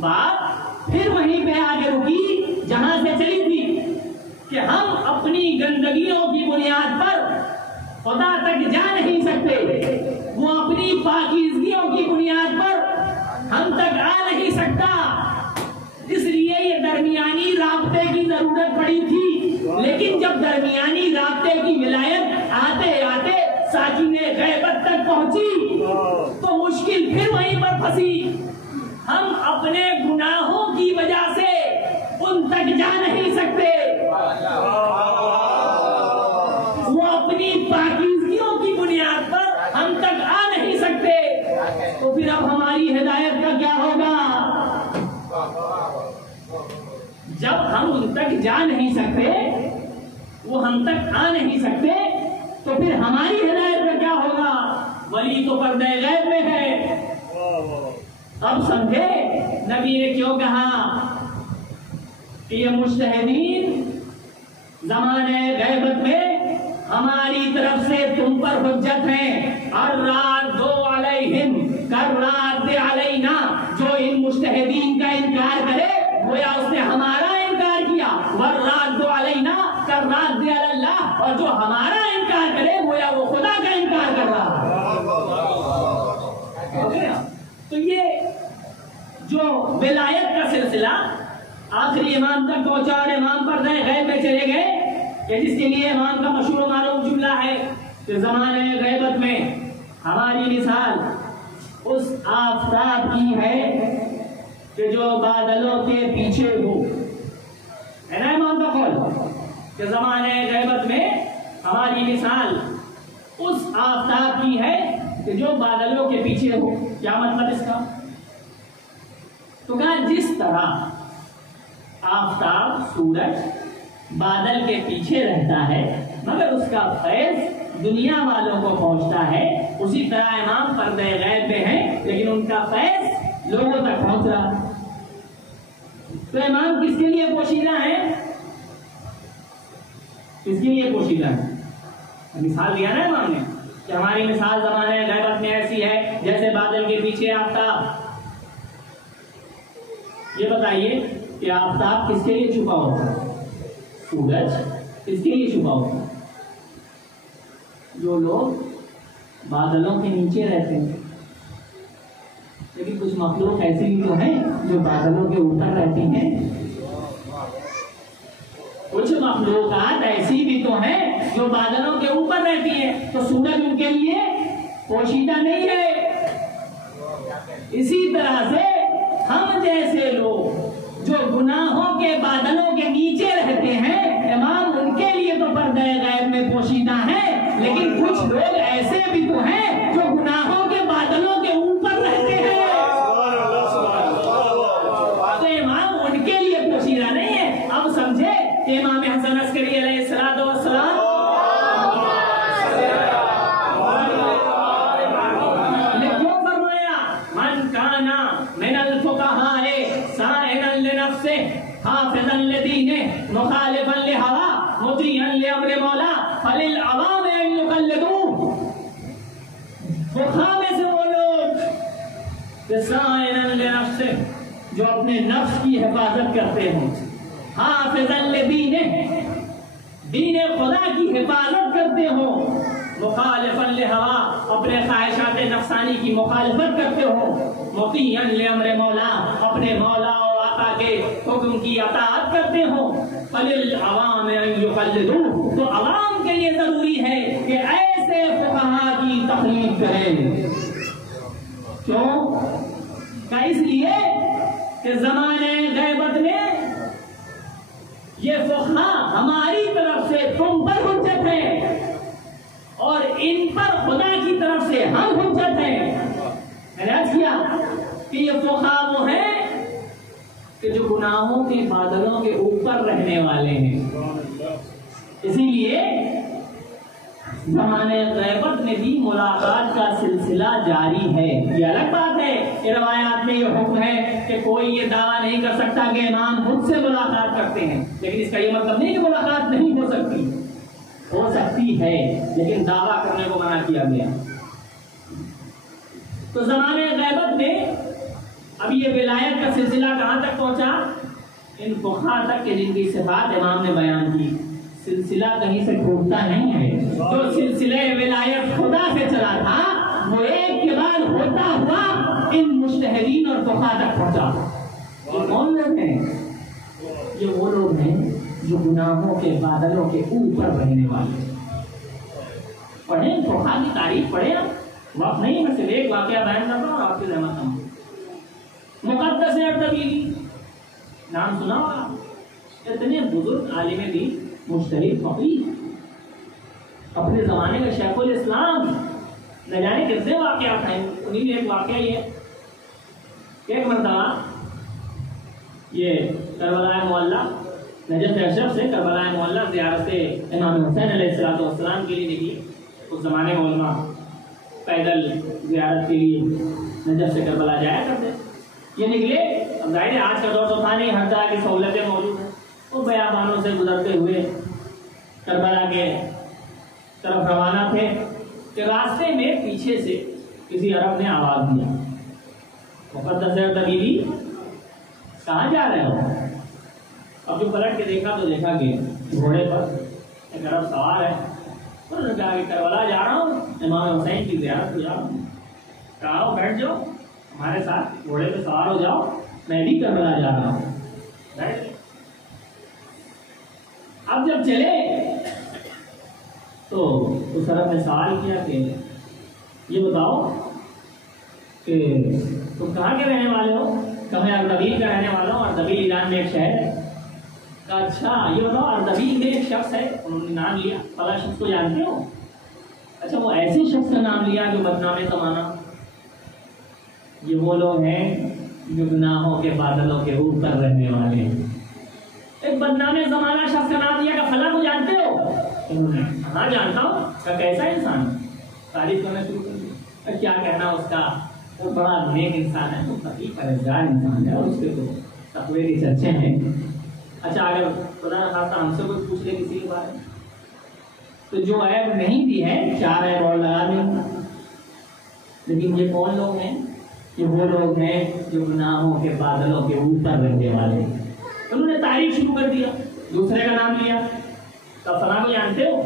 بات پھر وہیں پہ آگے رکی جہاں سے چلی تھی کہ ہم اپنی گندگیوں کی بنیاد پر خدا تک جا نہیں سکتے، وہ اپنی پاکیزگیوں کی بنیاد پر ہم تک آ نہیں سکتا، اس لیے یہ درمیانی رابطے کی ضرورت پڑی تھی. لیکن جب درمیانی رابطے کی ولایت آتے آتے ساکن غیبت تک پہنچی تو مشکل پھر وہیں پر پھنسی. ہم اپنے گناہوں کی وجہ سے ان تک جا نہیں سکتے، وہ اپنی پاکیزگیوں کی بنیاد پر ہم تک آ نہیں سکتے، تو پھر اب ہماری ہدایت کا کیا ہوگا؟ جب ہم ان تک جا نہیں سکتے، وہ ہم تک آ نہیں سکتے، تو پھر ہماری ہدایت کا کیا ہوگا؟ ولی تو پردہ غیب میں ہے. اب سمجھے نبی نے کیوں کہا کہ یہ مجتہدین زمانے غیبت میں ہماری طرف سے تم پر حجت ہیں، الراد علیہم کالراد علینا. جو ان مجتہدین کا انکار کرے گویا اس نے ہمارا انکار کیا، والراد علینا کالراد علی اللہ، اور جو ہمارا انکار کرے گویا وہ خدا کا انکار کر رہا ہے. تو یہ جو ولایت کا سلسلہ آخری امام تک پہنچا اور امام پر غیب میں چلے گئے، کہ جس کے لیے امام کا مشہور و معروف جملہ ہے کہ زمانے غیبت میں ہماری مثال اس آفتاب کی ہے کہ جو بادلوں کے پیچھے ہو. ہے نا امام کا قول کہ زمانے غیبت میں ہماری مثال اس آفتاب کی ہے کہ جو بادلوں کے پیچھے ہو. کیا مطلب اس کا؟ تو کہا جس طرح آفتاب سورج بادل کے پیچھے رہتا ہے مگر اس کا فیض دنیا والوں کو پہنچتا ہے، اسی طرح امام پردہ غیب میں ہیں لیکن ان کا فیض لوگوں تک پہنچ رہا ہے. تو امام کس کے لیے پوشیدہ ہیں؟ کس کے لیے پوشیدہ ہیں؟ مثال دیا نا امام نے کہ ہماری مثال زمانے غیبت میں ایسی ہے جیسے بادل کے پیچھے آفتاب. یہ بتائیے کہ آفتاب کس کے لیے چھپا ہوتا ہے؟ سورج کس کے لیے چھپا ہوتا ہے؟ جو لوگ بادلوں کے نیچے رہتے ہیں. لیکن کچھ مخلوق ایسی بھی تو ہیں جو بادلوں کے اوپر رہتی ہیں، کچھ مخلوقات ایسی بھی تو ہیں جو بادلوں کے اوپر رہتی ہیں. تو سورج ان کے لیے پوشیدہ نہیں ہے. اسی طرح سے ہم جیسے لوگ جو گناہوں کے بادلوں کے نیچے رہتے ہیں، امام ان کے لیے تو پردہ غیب میں پوشیدہ ہیں، لیکن کچھ لوگ ایسے بھی تو ہیں جو گناہوں کے بادلوں کے اوپر رہتے ہیں، تو امام ان کے لیے پوشیدہ نہیں ہے. اب سمجھے کہ امام حسن عسکری علیہ الصلوۃ والسلام نے کیوں فرمایا من کانا من الفقهاء سائلا لنفسه حافظا لدینه مخالفا لهواه مطیعا لامر مولا فللعوام ان یقلدوه. فقہاء میں سے وہ لوگ کہ سائلا لنفسه جو اپنے نفس کی حفاظت کرتے ہیں، حافظا لدینه دین خدا کی حفاظت کرتے ہو، مخالفا لہوا اپنے خواہشات نفسانی کی مخالفت کرتے ہو، مطیعا لامر مولا اپنے مولا و آقا کے حکم کی اطاعت کرتے ہو، فللعوام ان یقلدوه تو عوام کے لیے ضروری کریں. کیوں؟ کہ اس لیے کہ زمانے غیبت میں یہ فقہا ہماری طرف سے تم پر حجت ہے اور ان پر خدا کی طرف سے ہم حجت ہیں. میں نے عرض کیا کہ یہ فقہا وہ ہیں کہ جو گناہوں کے بادلوں کے اوپر رہنے والے ہیں. اسی لیے زمانے غیبت میں بھی ملاقات کا سلسلہ جاری ہے. یہ الگ بات ہے کہ روایات میں یہ حکم ہے کہ کوئی یہ دعویٰ نہیں کر سکتا کہ امام خود سے ملاقات کرتے ہیں، لیکن اس کا یہ مطلب نہیں کہ ملاقات نہیں ہو سکتی. ہو سکتی ہے لیکن دعویٰ کرنے کو منع کیا گیا. تو زمانے غیبت میں اب یہ ولایت کا سلسلہ کہاں تک پہنچا؟ ان فقہا تک کہ جن کی صفات امام نے بیان کی. سلسلہ کہیں سے ٹوٹتا نہیں ہے. جو سلسلہ ولایت خدا سے چلا تھا وہ ایک کے بعد ہوتا ہوا ان مجتہدین اور فقہا تک پہنچا. یہ کون لوگ ہیں؟ یہ وہ لوگ ہیں جو گناہوں کے بادلوں کے اوپر رہنے والے. پڑھیں فقہا کی تاریخ پڑھیں. وقت نہیں، میں صرف ایک واقعہ بیان کرتا ہوں اور آپ کی رحمت ہوں. مقدس اردبیلی نام سنا ہوگا. اتنے بزرگ عالم دین، مجتہد فقیہ، اپنے زمانے کا شیخ الاسلام. نہ جانے کتنے واقعات ہیں. انہیں میں ایک واقعہ یہ ایک مرتبہ یہ کربلا معلیٰ نجف اشرف سے کربلا معلیٰ زیارت امام حسین علیہ السلام کے لیے نکلی. اس زمانے میں علماء پیدل زیارت کے لیے نجف سے کربلا جایا کرتے. یہ نکلے. اب ظاہر ہے آج کا دور تو تھا نہیں، ہر طرح کی سہولتیں موجود ہیں. وہ بیابانوں سے گزرتے ہوئے کربلا کے طرف روانہ تھے کہ راستے میں پیچھے سے کسی عرب نے آواز دیا، مقدس اردبیلی کہاں جا رہے ہو؟ اب جو پلٹ کے دیکھا تو دیکھا کہ گھوڑے پر ایک عرب سوار ہے. انہوں نے کہا کہ کربلا جا رہا ہوں، امام حسین کی زیارت کو جا رہا ہوں. کہا بیٹھ جاؤ ہمارے ساتھ، گھوڑے پہ سوار ہو جاؤ، میں بھی کربلا جا رہا ہوں. اب جب چلے تو اس عرب نے سوال کیا کہ یہ بتاؤ کہ تم کہاں کے رہنے والے ہو؟ کہ میں اردبیل کا رہنے والا ہوں. اردبیل ایران میں ایک شہر ہے. کہا اچھا یہ بتاؤ اردبیل میں ایک شخص ہے، انہوں نے نام لیا، فلاں شخص کو جانتے ہو؟ اچھا وہ ایسے شخص کا نام لیا جو بدنام زمانہ. یہ وہ لوگ ہیں جو گناہوں کے بادلوں کے اوپر رہنے والے ہیں. ایک بدنام زمانہ شخص کا نام لیا کہ فلاں کو جانتے ہو؟ انہوں نے ہاں جانتا ہوں. کہ کیسا انسان؟ تعریف کرنا شروع کر دیا. کیا کہنا اس کا، وہ بڑا نیک انسان ہے، وہ تقی پرہیزگار انسان ہے اور اس کے تو تقوی کی چرچے ہیں. اچھا اگر خدا نخواستہ ہم سے کوئی پوچھ لے کسی کے بارے میں تو جو عیب نہیں بھی ہے 4 عیب اور لگا دیں. لیکن یہ کون لوگ ہیں؟ یہ وہ لوگ ہیں جو گناہوں کے بادلوں کے اوپر رہنے والے ہیں. انہوں نے تعریف شروع کر دیا، دوسرے کا نام لیا. تو فلاں کو جانتے ہو؟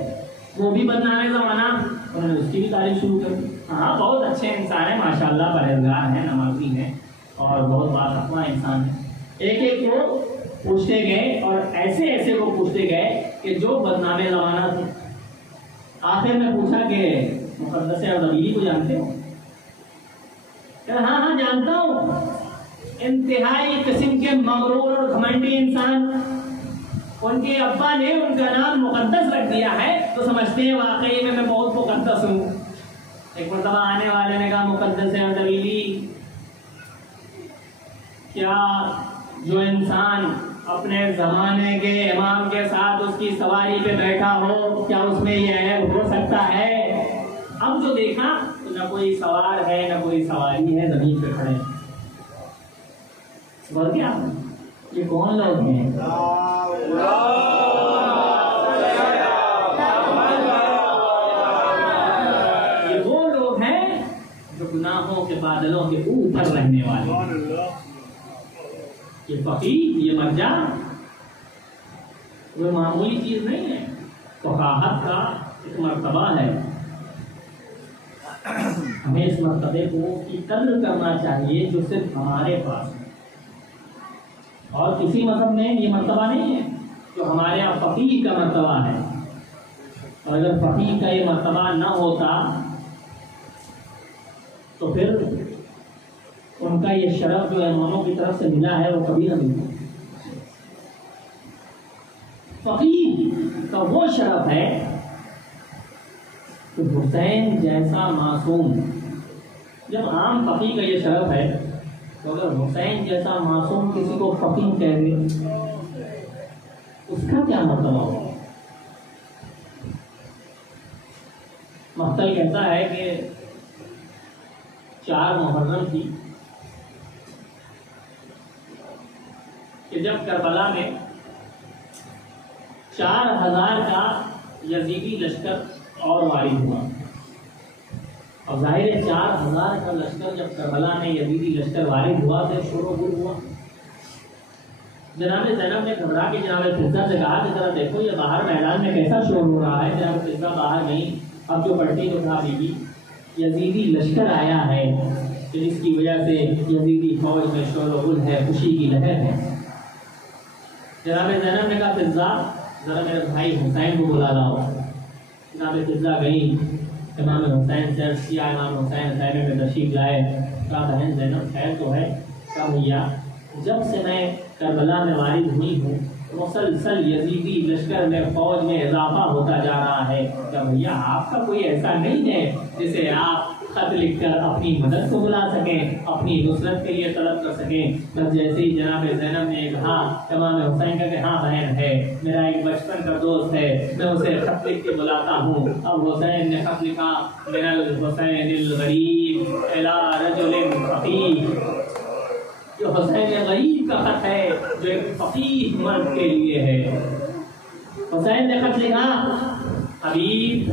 وہ بھی بدنام زمانہ. انہوں نے اس کی بھی تعریف شروع کر دی. ہاں بہت اچھے انسان ہیں ماشاءاللہ، پرہیزگار ہیں، نمازی ہیں اور بہت باتقوا انسان ہیں. ایک ایک کو پوچھتے گئے اور ایسے ایسے کو پوچھتے گئے کہ جو بدنام زمانہ تھے. آخر میں پوچھا کہ مقدس اردبیلی کو جانتے ہو؟ کہ ہاں ہاں جانتا ہوں. انتہائی قسم کے مغرور اور گھمنڈی انسان. ان کے ابا نے ان کا نام مقدس رکھ دیا ہے تو سمجھتے ہیں واقعی میں بہت مقدس ہوں. ایک مرتبہ آنے والے نے کہا مقدس اردبیلی کیا جو انسان اپنے زمانے کے امام کے ساتھ اس کی سواری پہ بیٹھا ہو کیا اس میں یہ عیب ہو سکتا ہے؟ اب جو دیکھا تو نہ کوئی سوار ہے نہ کوئی سواری ہے، زمین پہ کھڑے. بول کیا یہ کون لوگ ہیں؟ یہ وہ لوگ ہیں جو گناہوں کے بادلوں کے اوپر رہنے والے. یہ فقیہ، یہ مرجع وہ معمولی چیز نہیں ہے. فقاہت کا ایک مرتبہ ہے. ہمیں اس مرتبے کو کی قدر کرنا چاہیے جو صرف ہمارے پاس ہے. اور کسی مذہب میں یہ مرتبہ نہیں ہے جو ہمارے یہاں فقیہ کا مرتبہ ہے. اور اگر فقیہ کا یہ مرتبہ نہ ہوتا تو پھر ان کا یہ شرف جو اماموں کی طرف سے ملا ہے وہ کبھی نہ ملتا۔ فقیہ کا وہ شرف ہے کہ حسین جیسا معصوم، جب عام فقیہ کا یہ شرف ہے تو اگر حسین جیسا معصوم کسی کو فقیہ کہہ دے اس کا کیا مطلب ہوگا؟ مختل کہتا ہے کہ 4 محرم تھی کہ جب کربلا میں 4000 کا یزیدی لشکر اور وارد ہوا، اور ظاہر ہے 4000 کا لشکر جب کربلا میں یزیدی لشکر وارد ہوا تو شور و غل ہوا۔ جناب زینب نے گھبرا کے جناب فضہ سے کہا کہ ذرا دیکھو یہ باہر میدان میں کیسا شور ہو رہا ہے۔ جناب فضہ باہر نہیں، اب جو پلٹی اٹھا دی گی، یزیدی لشکر آیا ہے جس کی وجہ سے یزیدی فوج میں شور و غل ہے، خوشی کی لہر ہے۔ جناب زینب نے کہا فضہ ذرا میرے بھائی حسین کو بلا لاؤ۔ جناب فضہ گئی، امام حسین سے عرض کیا، امام حسین خیمے میں تشریف لائے۔ کہا بہن زینب خیر تو ہے؟ کہا بھیا جب سے میں کربلا میں وارد ہوئی ہوں مسلسل یزیدی لشکر میں فوج میں اضافہ ہوتا جا رہا ہے۔ کہا بھیا آپ کا کوئی ایسا نہیں ہے جسے آپ خط لکھ کر اپنی مدد کو بلا سکیں، اپنی نصرت کے لیے طلب کر سکیں؟ بس جیسے ہی جناب زینب نے کہا امام حسین کا کہ ہاں بہن ہے، میرا ایک بچپن کا دوست ہے، میں اسے خط لکھ کے بلاتا ہوں۔ اب حسین نے خط لکھا، من الحسین الغریب الی رجل فقیہ، جو حسین غریب کا خط ہے جو ایک فقیہ مرد کے لیے ہے۔ حسین نے خط لکھا، حبیب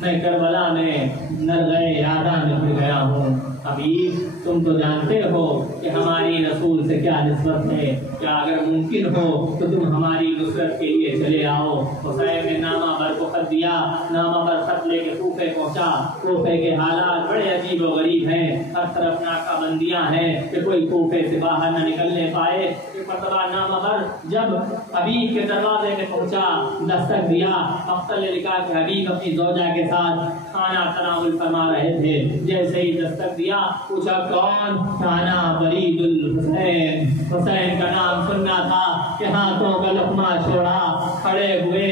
میں کربلا میں نرغے یادہ میں پھر گیا ہوں۔ حبیب تم تو جانتے ہو کہ ہماری رسول سے کیا نسبت ہے، کیا اگر ممکن ہو تو تم ہماری نصرت کے لیے چلے آؤ۔ حسین نے نامہ بر کو خط دیا، نامہ بر خط لے کے کوفے پہنچا۔ کوفے کے حالات بڑے عجیب و غریب ہیں، ہر طرف ناکہ بندیاں ہیں کہ کوئی کوفے سے باہر نہ نکلنے پائے۔ ایک مرتبہ نامہ بر جب حبیب کے دروازے میں پہنچا، دستک دیا، مقتل نے لکھا کہ حبیب اپنی زوجہ کے ساتھ کھانا تناول فرما رہے تھے۔ جیسے ہی دستک دیا پوچھا کون؟ کھانا برید الحسین، حسین کا نام سننا تھا کہ ہاتھوں کا لقمہ چھوڑا، کھڑے ہوئے،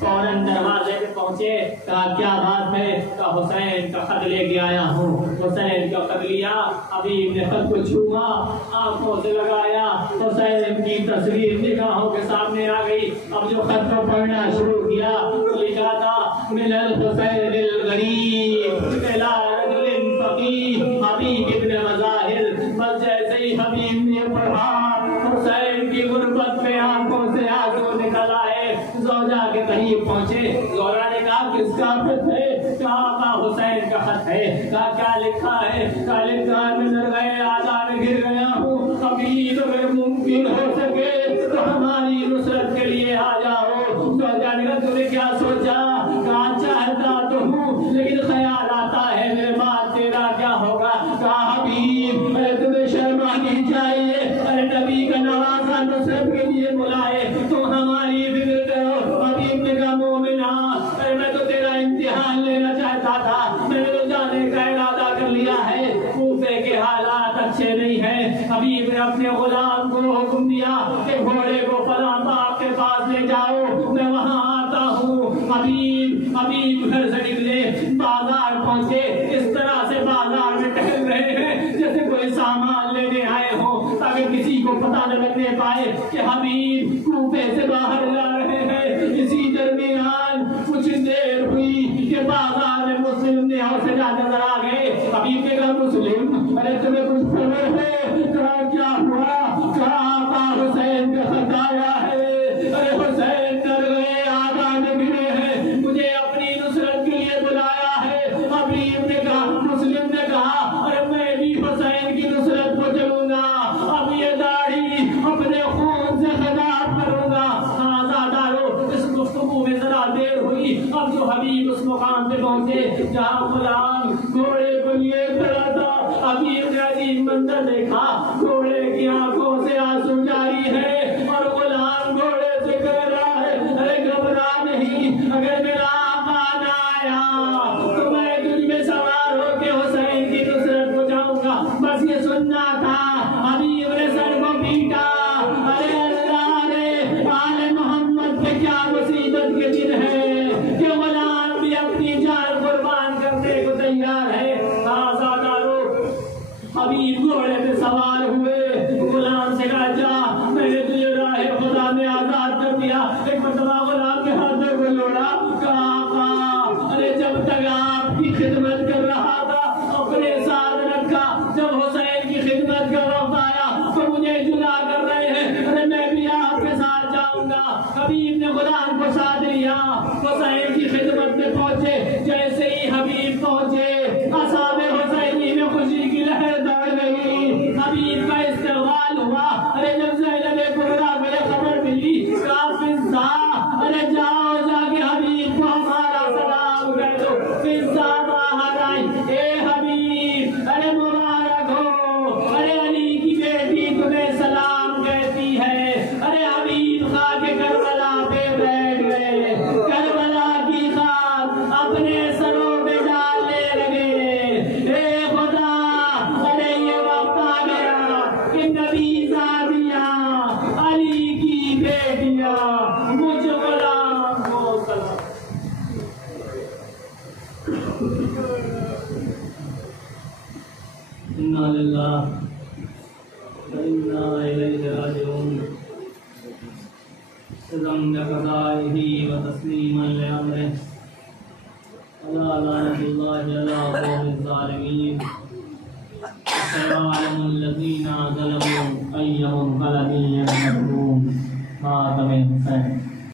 فوراً دروازے پہ پہنچے۔ کہا کیا بات ہے؟ کہا حسین کا خط لے کے آیا ہوں۔ حسین کا خط لیا، حبیب نے خط کو چھوا، آنکھوں سے لگایا، حسین کی تصویر نگاہوں کے سامنے آ گئی۔ اب جو خط کو پڑھنا شروع کیا تو لکھا تھا من الحسین الغریب الی رجل فقیہ حبیب ابن مظاہر۔ بس جیسے ہی حبیب نے پڑھا حسین کی غربت میں آنکھوں سے آنسو نکل آئے۔ زوجہ کے قریب پہنچے، زوجہ نے کہا کس کا خط ہے؟ کہا حسین کا خط ہے۔ کہا کیا لکھا ہے؟ کہا لکھا ہے میں نرغے یادہ میں گر گیا ہوں، حبیب اگر ممکن ہو سکے تو ہماری نصرت کے لیے آ جاؤ۔ زوجہ نے کہا تم نے کیا سوچا؟ کہا چاہتا تو ہوں لیکن خیال آتا ہے میرے بعد تیرا کیا ہوگا۔ کہا حبیب تمہیں شرم آنی چاہیے، ارے نبی کا نوازا نصرت کے لیے بلائے تو ہماری فکر کرو۔ حبیب نے کہا مومنا ارے میں تو تیرا امتحان لینا چاہتا تھا، میں نے تو جانے کا ارادہ کر لیا ہے، کوفے کے حالات اچھے نہیں ہیں۔ حبیب نے اپنے غلام کو حکم دیا کہ گھوڑے کو فلاں باغ کے پاس لے جاؤ، میں وہاں آتا ہوں۔ حبیب گھر سے نکلے، بازار پہنچے، اس طرح سے بازار میں ٹہل رہے ہیں جیسے کوئی سامان لینے آئے ہوں تاکہ کسی کو پتہ نہ لگنے پائے کہ حبیب کوفے سے باہر جا رہے ہیں۔ اسی درمیان کچھ دیر ہوئی کہ بازار میں مسلم نے حوصلہ نظر آ گئے۔ حبیب نے کہا مسلم ارے تمہیں کچھ خبر ہے؟ کہا کیا ہوا؟ کہا آقا حسین کا خط آیا ہے، ارے حسین ڈر گئے، آقا نے گرے ہیں، مجھے اپنی نصرت کے لیے بلایا ہے۔ حبیب نے کہا، مسلم نے کہا ارے میں بھی حسین کی نصرت کو چلوں گا، اب یہ داڑھی اپنے خون سے خطاب کروں گا۔ آزادارو اس گفتگو میں ذرا دیر ہوئی۔ اب جو حبیب اس مقام پہ پہنچے جہاں غلام گھوڑے کو لیے کھڑا تھا، حبیب نے عجیب منظر دیکھا، گھوڑے کی آنکھوں سے آنسو جاری ہے اور غلام گھوڑے سے کہہ رہا ہے ارے گھبرا نہیں، اگر میرا آقا نہ آیا تو میں تجھ میں سوار ہو کے حسین کی نصرت تک آپ کی خدمت کر رہا تھا، اپنے ساتھ رکھا، جب حسین کی خدمت کا وقت آیا تو مجھے جدا کر رہے ہیں، ارے میں بھی آپ کے ساتھ جاؤں گا۔ حبیب نے خدا کو ساتھ لیا، حسین کی خدمت میں پہنچے، جیسے ہی حبیب پہنچے اصحاب حسینی میں خوشی کی لہر دوڑ گئی، حبیب کا استقبال ہوا۔ ارے جب زینب کبریٰ کو یہ خبر ملی فضہ، ارے جاؤ جا کے حبیب کو ہمارا سلام کہہ دو۔ فضہ باہر آئی، اے حبیب ارے مبارک ہو، ارے علی کی بیٹی تمہیں سلام کہتی ہے۔ ارے حبیب خاک کربلا پہ بیٹھ گئے، کربلا کی خاک اپنے سروں پہ ڈالنے لگے۔ اے خدا، ارے یہ وقت آ گیا کہ نبی زادیاں، علی کی بیٹیاں مجھ غلام کو سلام۔ انا للہ وانا الیہ راجعون۔ سلام بقضائہ وتسلیما لامرہ، الا لعنۃ اللہ علی قوم الظالمین، سيعلم الذين ظلموا أي منقلب ينقلبون۔ خاتم حسین۔